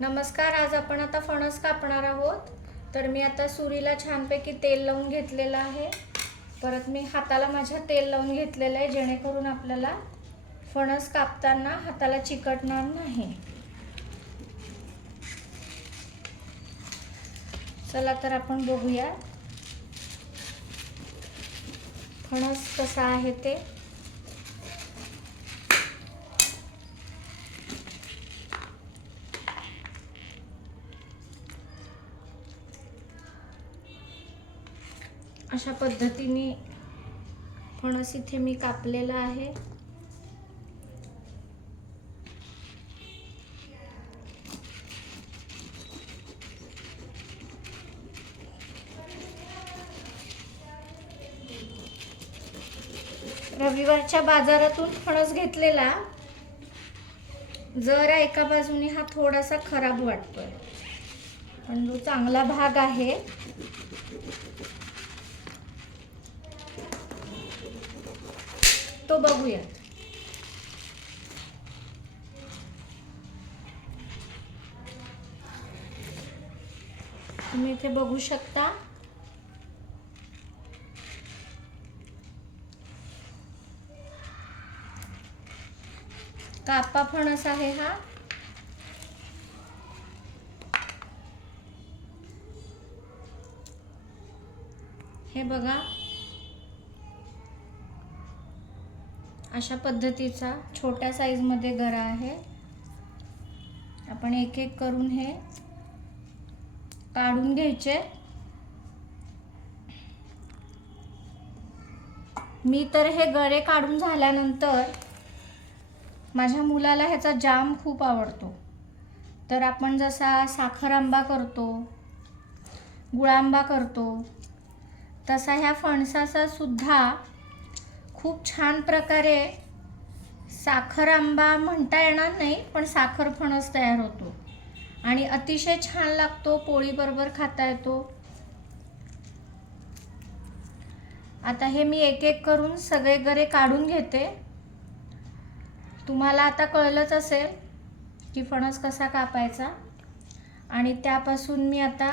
नमस्कार. आज आपण आता फणस कापणार आहोत. तर मी आता सुरीला छानपैकी तेल लावून घेतलेलं आहे. परत मी हाताला माझ्या तेल लावून घेतलेलं आहे, जेणेकरून आपल्याला फणस कापताना हाताला चिकटणार नाही. चला तर आपण बघूया फणस कसा आहे ते. अशा पद्धतीने फणस इथे मी कापलेला आहे. रविवारच्या बाजारातून फणस घेतलेला. जरा एका बाजूने हा थोडासा खराब वाटतोय, पण जो चांगला भाग आहे तो बघूया. तुम्ही इथे बघू शकता. कापा फणस आहे हा. हे बघा, अशा पद्धतीचा छोट्या साईज मध्ये गरा आहे. आपण एक एक करून हे काढून घ्यायचे. मी तर हे गरे काढून झाल्यानंतर माझ्या मुलाला ह्याचा जाम खूप आवडतो. तर आपण जसा साखर आंबा करतो, गुळांबा करतो, तसा ह्या फणसाचा सुद्धा खूप छान प्रकारे साखर आंबा म्हणता येणार नाही, पण साखर फणस तयार होतो आणि अतिशय छान लागतो. पोळी बरोबर खाता येतो. आता हे मी एक एक करून सगळे गरे काढून घेते. तुम्हाला आता कळलंच असेल की फणस कसा कापायचा, आणि त्यापासून मी आता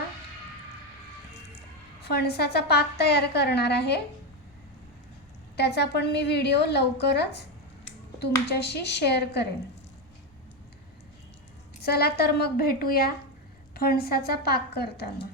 फणसाचा पाक तयार करणार आहे. त्याचा पण मी व्हिडिओ लवकरच तुमच्याशी शेअर करेन. चला तर मग भेटूया फणसाचा पाक करताना.